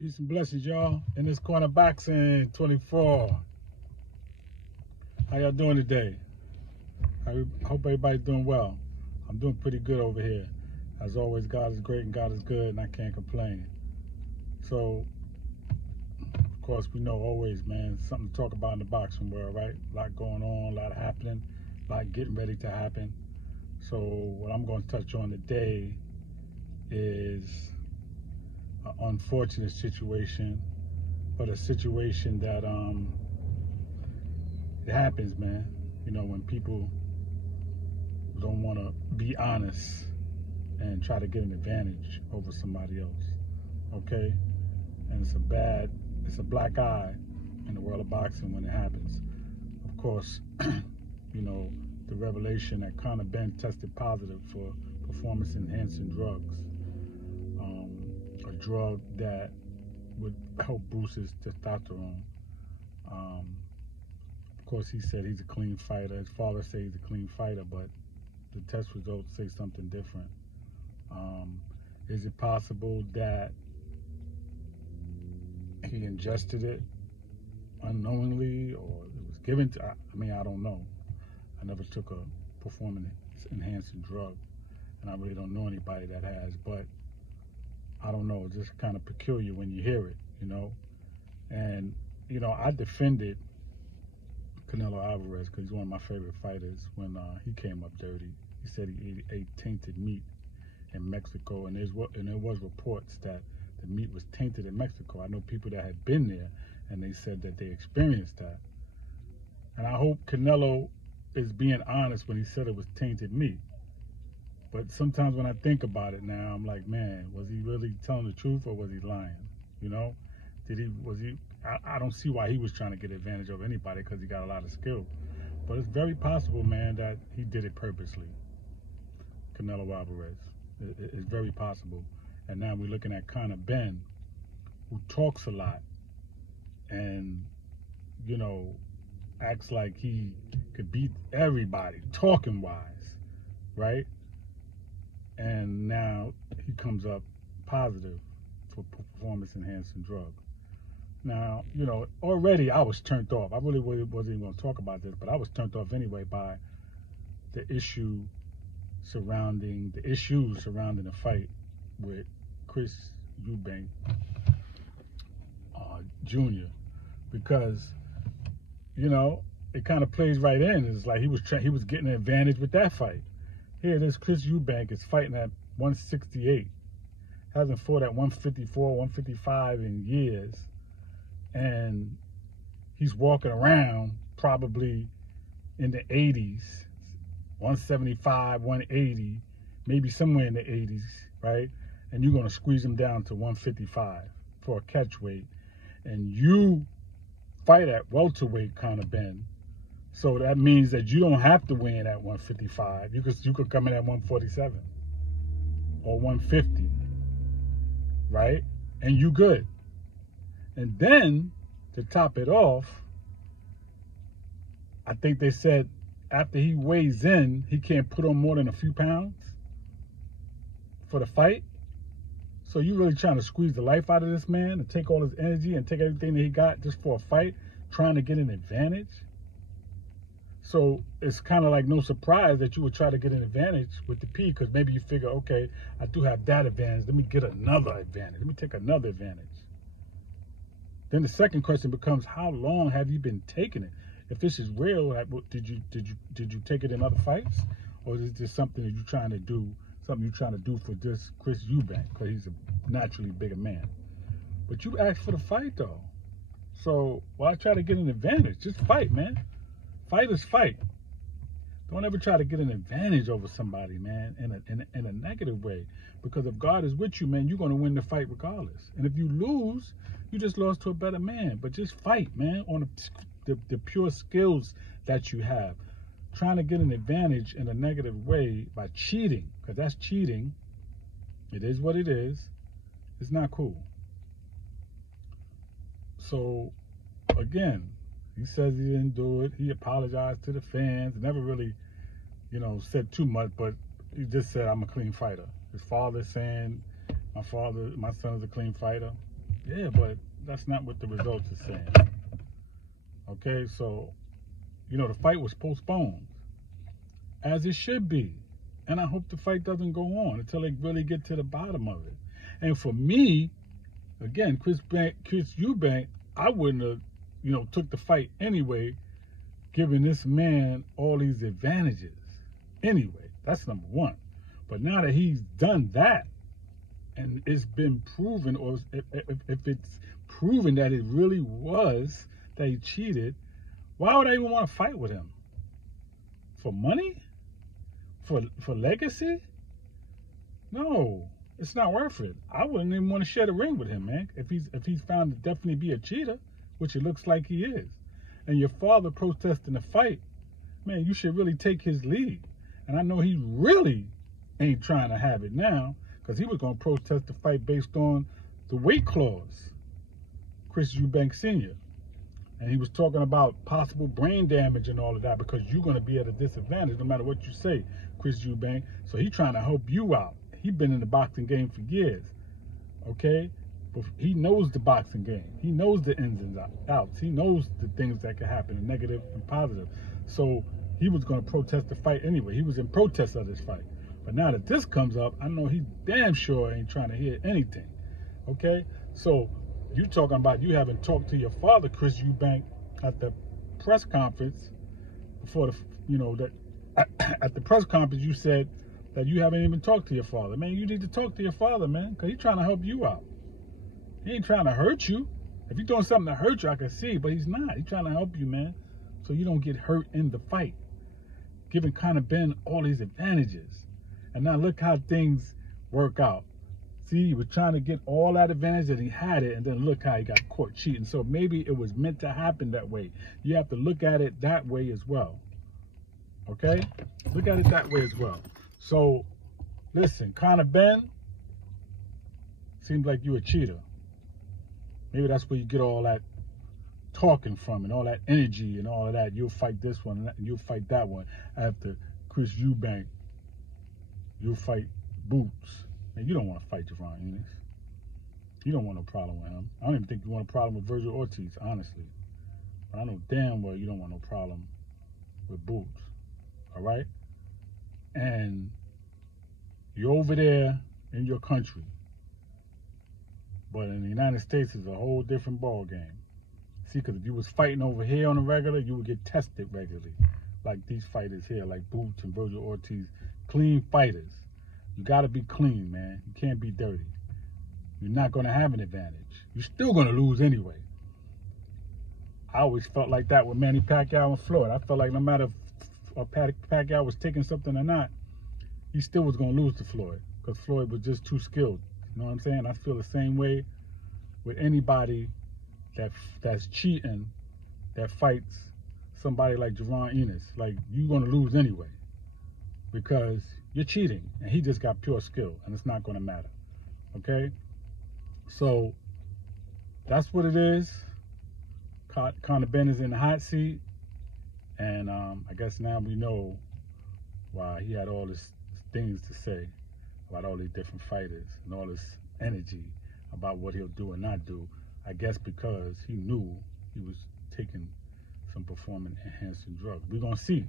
Peace and blessings, y'all. In this corner boxing 24. How y'all doing today? I hope everybody's doing well. I'm doing pretty good over here. As always, God is great and God is good, and I can't complain. So, of course, we know always, man, something to talk about in the boxing world, right? A lot going on, a lot happening, a lot getting ready to happen. So, what I'm going to touch on today is an unfortunate situation, but a situation that it happens, man. You know, when people don't want to be honest and try to get an advantage over somebody else, okay? And it's a black eye in the world of boxing when it happens. Of course, you know, the revelation that Conor Benn tested positive for performance-enhancing drugs, a drug that would help boost his testosterone. Of course, he said he's a clean fighter. His father said he's a clean fighter, but the test results say something different. Is it possible that he ingested it unknowingly, or it was given to? I mean, I don't know. I never took a performance-enhancing drug, and I really don't know anybody that has, but I don't know. It's just kind of peculiar when you hear it, you know. And, you know, I defended Canelo Alvarez because he's one of my favorite fighters when he came up dirty. He said he ate tainted meat in Mexico, and there was reports that the meat was tainted in Mexico. I know people that had been there, and they said that they experienced that. And I hope Canelo is being honest when he said it was tainted meat. But sometimes when I think about it now, I'm like, man, was he really telling the truth, or was he lying? You know, I don't see why he was trying to get advantage of anybody, because he got a lot of skill. But it's very possible, man, that he did it purposely. Canelo Alvarez. It's very possible. And now we're looking at Conor Benn, who talks a lot and, you know, acts like he could beat everybody, talking wise, right? And now he comes up positive for performance-enhancing drug. Now, you know, already I was turned off. I really wasn't even going to talk about this, but I was turned off anyway by the issues surrounding the fight with Chris Eubank Jr. Because, you know, it kind of plays right in. It's like he was getting an advantage with that fight. Here it is, Chris Eubank is fighting at 168. Hasn't fought at 154, 155 in years. And he's walking around probably in the 80s, 175, 180, maybe somewhere in the 80s, right? And you're going to squeeze him down to 155 for a catch weight. And you fight at welterweight, Conor Benn. So that means that you don't have to weigh in at 155. You could come in at 147 or 150, right? And you good. And then, to top it off, I think they said after he weighs in, he can't put on more than a few pounds for the fight. So you really trying to squeeze the life out of this man and take all his energy and take everything that he got just for a fight, trying to get an advantage? So it's kind of like no surprise that you would try to get an advantage with the P, because maybe you figure, okay, I do have that advantage. Let me get another advantage. Let me take another advantage. Then the second question becomes, how long have you been taking it? If this is real, did you take it in other fights, or is this something that you're trying to do? Something you're trying to do for this Chris Eubank, because he's a naturally bigger man. But you asked for the fight though, so why try to get an advantage? Just fight, man. Fight is fight. Don't ever try to get an advantage over somebody, man, in a negative way. Because if God is with you, man, you're going to win the fight regardless. And if you lose, you just lost to a better man. But just fight, man, on the pure skills that you have. Trying to get an advantage in a negative way by cheating, because that's cheating. It is what it is. It's not cool. So, again, he says he didn't do it. He apologized to the fans. Never really, you know, said too much, but he just said, I'm a clean fighter. His father saying, my son is a clean fighter. Yeah, but that's not what the results are saying. Okay, so, the fight was postponed, as it should be. And I hope the fight doesn't go on until they really get to the bottom of it. And for me, again, Chris Eubank, I wouldn't have, took the fight anyway, giving this man all these advantages. Anyway, that's number one. But now that he's done that, and it's been proven, or if it's proven that it really was that he cheated, why would I even want to fight with him? For money? For legacy? No, it's not worth it. I wouldn't even want to share the ring with him, man. If he's found to definitely be a cheater, which it looks like he is, and your father protesting the fight, man, you should really take his lead. And I know he really ain't trying to have it now, because he was going to protest the fight based on the weight clause, Chris Eubank Sr. And he was talking about possible brain damage and all of that, because you're going to be at a disadvantage no matter what you say, Chris Eubank. So he's trying to help you out. He's been in the boxing game for years, okay? But he knows the boxing game. He knows the ins and outs. He knows the things that can happen, the negative and positive. So he was going to protest the fight anyway. He was in protest of this fight. But now that this comes up, I know he's damn sure ain't trying to hear anything, okay? So you talking about you haven't talked to your father, Chris Eubank, at the press conference before at the press conference you said that you haven't even talked to your father. Man, you need to talk to your father, man, because he's trying to help you out. He ain't trying to hurt you. If he's doing something to hurt you, I can see, but he's not. He's trying to help you, man, so you don't get hurt in the fight, giving Conor Benn all these advantages. And now look how things work out. See, he was trying to get all that advantage that he had it, and then look how he got caught cheating. So maybe it was meant to happen that way. You have to look at it that way as well. Okay? Look at it that way as well. So, listen, Conor Benn, seems like you a cheater. Maybe that's where you get all that talking from and all that energy and all of that. You'll fight this one and you'll fight that one. After Chris Eubank, you'll fight Boots. And you don't want to fight Jaron Ennis. You don't want no problem with him. I don't even think you want a problem with Virgil Ortiz, honestly. But I know damn well you don't want no problem with Boots. All right? And you're over there in your country. But in the United States, it's a whole different ball game. See, because if you was fighting over here on a regular, you would get tested regularly. Like these fighters here, like Boots and Virgil Ortiz. Clean fighters. You got to be clean, man. You can't be dirty. You're not going to have an advantage. You're still going to lose anyway. I always felt like that with Manny Pacquiao and Floyd. I felt like no matter if Pacquiao was taking something or not, he still was going to lose to Floyd, because Floyd was just too skilled. You know what I'm saying? I feel the same way with anybody that's cheating, that fights somebody like Jaron Ennis. Like, you're going to lose anyway, because you're cheating, and he just got pure skill, and it's not going to matter, okay? So that's what it is. Conor Benn is in the hot seat, and I guess now we know why he had all these things to say about all these different fighters and all this energy about what he'll do and not do. I guess because he knew he was taking some performance-enhancing drugs. We're going to see.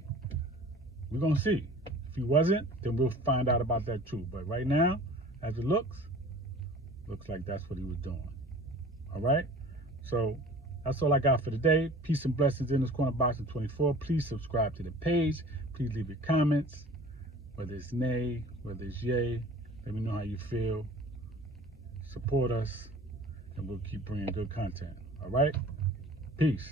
We're going to see. If he wasn't, then we'll find out about that too. But right now, as it looks like that's what he was doing. All right? So that's all I got for today. Peace and blessings in this corner, Boxing 24. Please subscribe to the page. Please leave your comments, whether it's nay, whether it's yay. Let me know how you feel. Support us, and we'll keep bringing good content. All right? Peace.